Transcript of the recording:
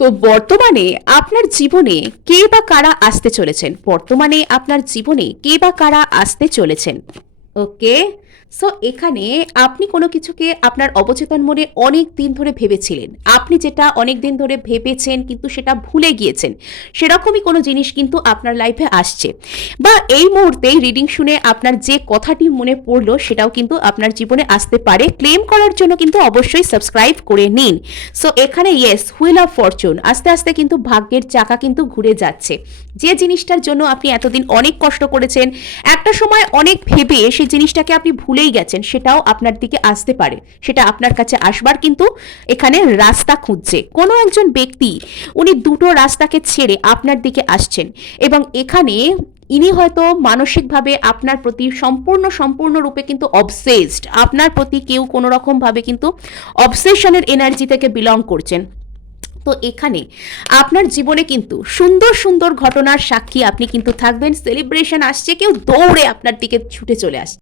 তো বর্তমানে আপনার জীবনে কে বা কারা আসতে চলেছেন? বর্তমানে আপনার জীবনে কে বা কারা আসতে চলেছেন? ওকে। সো এখানে আপনি কোনো কিছুকে আপনার অবচেতন মনে অনেক দিন ধরে ভেবেছিলেন। আপনি যেটা অনেক দিন ধরে ভেবেছেন কিন্তু সেটা ভুলে গিয়েছেন। সেরকমই কোনো জিনিস কিন্তু আপনার লাইফে আসছে। বা এই মুহূর্তেই রিডিং শুনে আপনার যে কথাটি মনে পড়লো সেটাও কিন্তু আপনার জীবনে আসতে পারে। ক্লেম করার জন্য কিন্তু অবশ্যই সাবস্ক্রাইব করে নিন। সো এখানে ইয়েস, হুইল অফ ফরচুন আস্তে আস্তে কিন্তু ভাগ্যের চাকা কিন্তু ঘুরে যাচ্ছে। যে জিনিসটার জন্য আপনি এতদিন অনেক কষ্ট করেছেন, একটা সময় অনেক ভেবে সেই জিনিসটাকে আপনি ভুলেই গেছেন, সেটাও আপনার দিকে আসতে পারে। সেটা আপনার কাছে আসবার কিন্তু এখানে রাস্তা খুঁজছে কোনো একজন ব্যক্তি। উনি দুটো রাস্তাকে ছেড়ে আপনার দিকে আসছেন এবং এখানে ইনি হয়তো মানসিকভাবে আপনার প্রতি সম্পূর্ণরূপে কিন্তু অবসেসড। আপনার প্রতি কেউ কোনো রকমভাবে কিন্তু অবসেশনের এনার্জি থেকে বিলং করছেন। তো এখানে আপনার জীবনে কিন্তু সুন্দর সুন্দর ঘটনার সাক্ষী আপনি কিন্তু থাকবেন। সেলিব্রেশন আসছে, কেউ দৌড়ে আপনার দিকে ছুটে চলে আসছে।